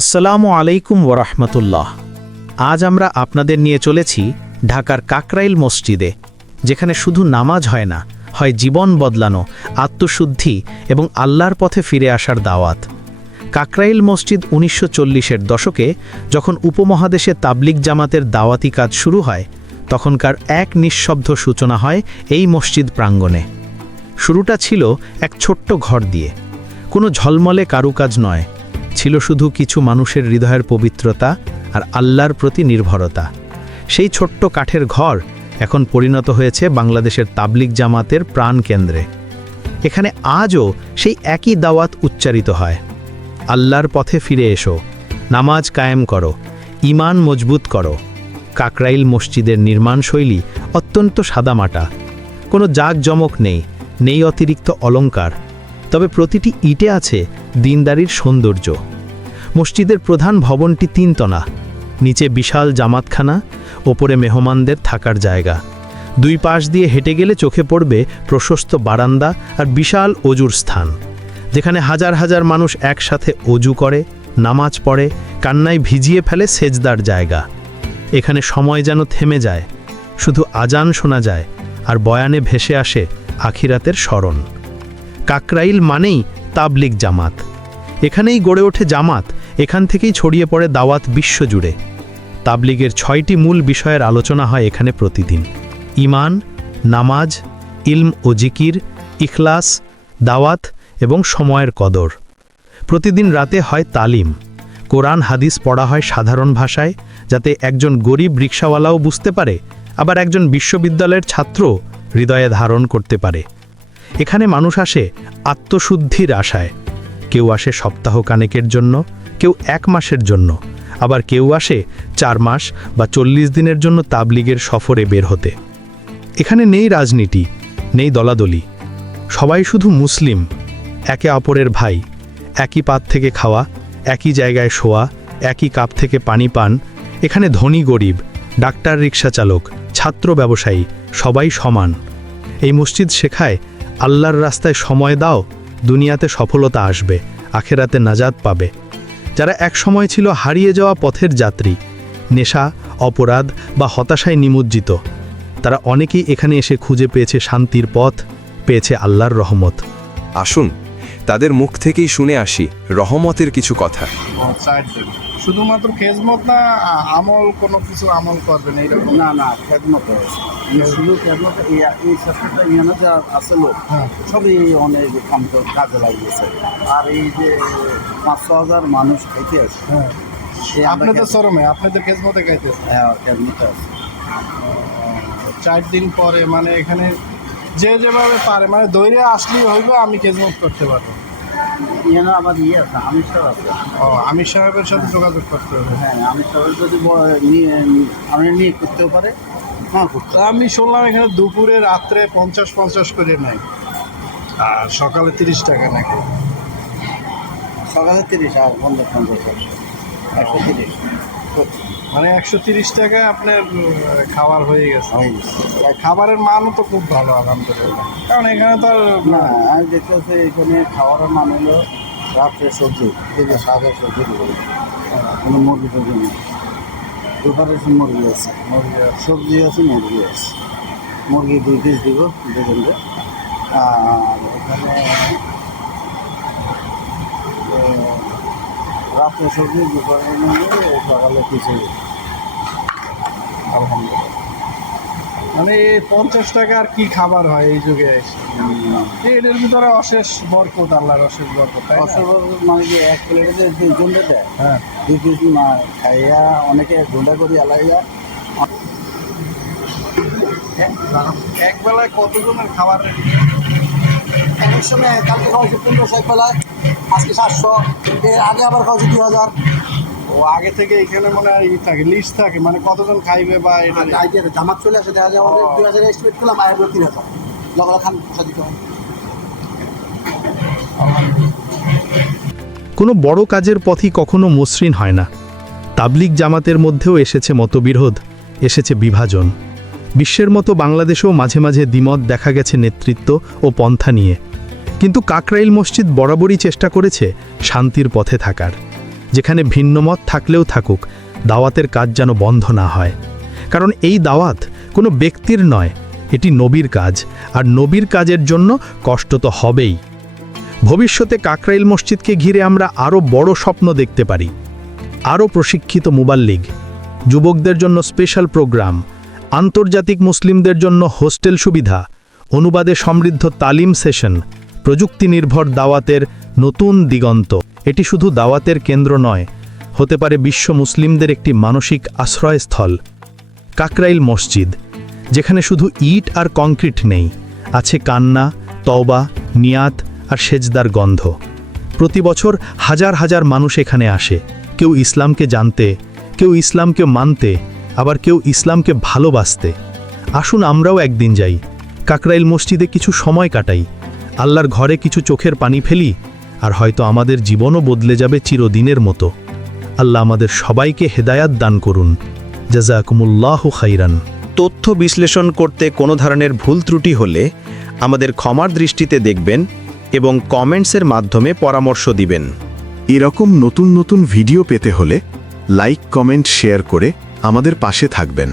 আসসালামু আলাইকুম ওরহমতুল্লাহ আজ আমরা আপনাদের নিয়ে চলেছি ঢাকার কাকরাইল মসজিদে, যেখানে শুধু নামাজ হয় না, হয় জীবন বদলানো, আত্মশুদ্ধি এবং আল্লাহর পথে ফিরে আসার দাওয়াত। কাকরাইল মসজিদ উনিশশো চল্লিশের দশকে যখন উপমহাদেশে তাবলিগ জামাতের দাওয়াতি কাজ শুরু হয়, তখনকার এক নিঃশব্দ সূচনা হয় এই মসজিদ প্রাঙ্গণে। শুরুটা ছিল এক ছোট্ট ঘর দিয়ে। কোনো ঝলমলে কারুকাজ নয়। ছিল শুধু কিছু মানুষের হৃদয়ের পবিত্রতা আর আল্লাহর প্রতি নির্ভরতা। সেই ছোট্ট কাঠের ঘর এখন পরিণত হয়েছে বাংলাদেশের তাবলিগ জামাতের প্রাণ কেন্দ্রে। এখানে আজও সেই একই দাওয়াত উচ্চারিত হয়। আল্লাহর পথে ফিরে এসো, নামাজ কায়েম করো ইমান মজবুত করো। কাকরাইল মসজিদের নির্মাণ শৈলী অত্যন্ত সাদামাটা। কোনো জাঁকজমক নেই নেই অতিরিক্ত অলংকার। তবে প্রতিটি ইটে আছে দিনদারির সৌন্দর্য। মসজিদের প্রধান ভবনটি তিনতলা নিচে বিশাল জামাতখানা, ওপরে মেহমানদের থাকার জায়গা। দুই পাশ দিয়ে হেঁটে গেলে চোখে পড়বে প্রশস্ত বারান্দা আর বিশাল অজুর স্থান। যেখানে হাজার হাজার মানুষ একসাথে অজু করে, নামাজ পড়ে, কান্নায় ভিজিয়ে ফেলে সেজদার জায়গা। এখানে সময় যেন থেমে যায়, শুধু আজান শোনা যায় আর বয়ানে ভেসে আসে আখিরাতের স্মরণ। কাকরাইল মানেই তাবলিগ জামাত। এখানেই গড়ে ওঠে জামাত এখান থেকেই ছড়িয়ে পড়ে দাওয়াত বিশ্বজুড়ে। তাবলিগের ছয়টি মূল বিষয়ের আলোচনা হয় এখানে প্রতিদিন। ইমান নামাজ, ইলম ও জিকির, ইখলাস, দাওয়াত এবং সময়ের কদর। প্রতিদিন রাতে হয় তালিম। কোরআন, হাদিস পড়া হয় সাধারণ ভাষায়, যাতে একজন গরিব রিক্সাওয়ালাও বুঝতে পারে, আবার একজন বিশ্ববিদ্যালয়ের ছাত্র হৃদয়ে ধারণ করতে পারে। এখানে মানুষ আসে আত্মশুদ্ধির আশায়। কেউ আসে সপ্তাহ কানেকের জন্য, কেউ এক মাসের জন্য। আবার কেউ আসে চার মাস বা চল্লিশ দিনের জন্য তাবলিগের সফরে বের হতে। এখানে নেই রাজনীতি, নেই দলাদলি। সবাই শুধু মুসলিম, একে অপরের ভাই, একই পাত থেকে খাওয়া, একই জায়গায় শোয়া, একই কাপ থেকে পানি পান। এখানে ধনী গরিব, ডাক্তার, রিক্সা চালক, ছাত্র ব্যবসায়ী, সবাই সমান। এই মসজিদ শেখায়, আল্লাহর রাস্তায় সময় দাও দুনিয়াতে সফলতা আসবে আখেরাতে নাজাদ পাবে। যারা এক সময় ছিল হারিয়ে যাওয়া পথের যাত্রী নেশা অপরাধ বা হতাশায় নিমজ্জিত তারা অনেকেই এখানে এসে খুঁজে পেয়েছে শান্তির পথ পেয়েছে আল্লাহর রহমত। আসুন তাদের মুখ থেকেই শুনে আসি রহমতের কিছু কথা। শুধুমাত্র খেজমত না আমল কোনো কিছু আমল করবেন এইরকম? না না খেদমত শুধু খেদমত এই এই সেক্টরটা এখানে যা আছে লোক হ্যাঁ। সবই অনেক কাম কাজে লাগিয়েছে। আর এই যে পাঁচশো হাজার মানুষ খাইতে আছে হ্যাঁ। আমরা আপনাদের শরমে? আপনাদের খেজমতে গাইতেছে হ্যাঁ আছে চার দিন পরে মানে এখানে যে যেভাবে পারে মানে দৈরে আসলেই হইবে আমি খেজমত করতে পারব। এখানে আবার ইয়ে আছে আমির সাহেব আছে। ও আমির সাহেবের সাথে যোগাযোগ করতে হবে। হ্যাঁ আমির সাহেব যদি নিয়ে আমি নিয়ে করতেও পারে। আমি শুনলাম এখানে দুপুরে রাত্রে পঞ্চাশ পঞ্চাশ করে নেয়। আর সকালে তিরিশ টাকা নাকি? সকালে তিরিশ আর পঞ্চাশ পঞ্চাশ একশো। তিরিশ। মানে একশো তিরিশ টাকায় আপনার খাবার হয়ে গেছে। খাবারের মানও তো খুব ভালো আলহামদুলিল্লাহ। কারণ এখানে তো আর না আমি দেখতেছি এখানে খাবারের মান হলো রাত্রে সবজি এই যে শাকের সবজি কোনো মুরগি টুরগি নেই। সে মুরগি আছে। মুরগি সবজি আছে, মুরগি আছে। মুরগি দুই পিস দিব দুজনকে। আর এখানে রাত্রে সবজি, দুপুরে সকালে কিছু আলহামদুলিল্লাহ। মানে পঞ্চাশ টাকা আর কি খাবার হয় এই যুগে? এসে এটার ভিতরে অশেষ বরকত আল্লাহর অশেষ বরকত তাই না? অসবর মানে কি এক প্লেটে দুজনটা দেয়? হ্যাঁ। দুই পিস না খাইয়া অনেকে গুন্ডা করি আলাইয়া এক বেলায় কতজনের খাবার? এক সময় কালকে খাওয়াইছে পনেরোশো এক বেলায় আজকে সাতশো এর আগে আবার খাওয়াইছে দুই হাজার। ও আগে থেকে এখানে মনে হয় ই থাকে লিস্ট থাকে মানে কতজন খাইবে বা এটা আইডিয়া জামাত চলে আসে দেখা যায় আমাদের দুই হাজার এস্টিমেট করলাম আয় তিন হাজার। লগলা খান পোষা দিতে কোনো বড় কাজের পথই কখনো মসৃণ হয় না। তাবলিগ জামাতের মধ্যেও এসেছে মতবিরোধ এসেছে বিভাজন। বিশ্বের মতো বাংলাদেশেও মাঝে মাঝে দ্বিমত দেখা গেছে নেতৃত্ব ও পন্থা নিয়ে। কিন্তু কাকরাইল মসজিদ বরাবরই চেষ্টা করেছে শান্তির পথে থাকার। যেখানে ভিন্নমত থাকলেও থাকুক, দাওয়াতের কাজ যেন বন্ধ না হয়। কারণ এই দাওয়াত কোনো ব্যক্তির নয়, এটি নবীর কাজ, আর নবীর কাজের জন্য কষ্ট তো হবেই। ভবিষ্যতে কাকরাইল মসজিদকে ঘিরে আমরা আরও বড় স্বপ্ন দেখতে পারি। আরও প্রশিক্ষিত মুবাল্লিগ, যুবকদের জন্য স্পেশাল প্রোগ্রাম, আন্তর্জাতিক মুসলিমদের জন্য হোস্টেল সুবিধা, অনুবাদে সমৃদ্ধ তালিম সেশন প্রযুক্তি নির্ভর দাওয়াতের নতুন দিগন্ত। এটি শুধু দাওয়াতের কেন্দ্র নয়, হতে পারে বিশ্ব মুসলিমদের একটি মানসিক আশ্রয়স্থল। কাকরাইল মসজিদ, যেখানে শুধু ইট আর কংক্রিট নেই, আছে কান্না, তওবা, নিয়াত আর সেজদার গন্ধ। প্রতি বছর হাজার হাজার মানুষ এখানে আসে। কেউ ইসলামকে জানতে, কেউ ইসলামকে মানতে, আবার কেউ ইসলামকে ভালোবাসতে। আসুন আমরাও একদিন যাই। কাকরাইল মসজিদে কিছু সময় কাটাই। আল্লাহর ঘরে কিছু চোখের পানি ফেলি আর হয়তো আমাদের জীবনও বদলে যাবে চিরদিনের মতো। আল্লাহ আমাদের সবাইকে হেদায়াত দান করুন। জাজাকুমুল্লাহ খাইরান। তথ্য বিশ্লেষণ করতে কোনো ধরনের ভুল ত্রুটি হলে আমাদের ক্ষমার দৃষ্টিতে দেখবেন এবং কমেন্টসের মাধ্যমে পরামর্শ দিবেন। এরকম নতুন নতুন ভিডিও পেতে হলে লাইক কমেন্ট শেয়ার করে আমাদের পাশে থাকবেন।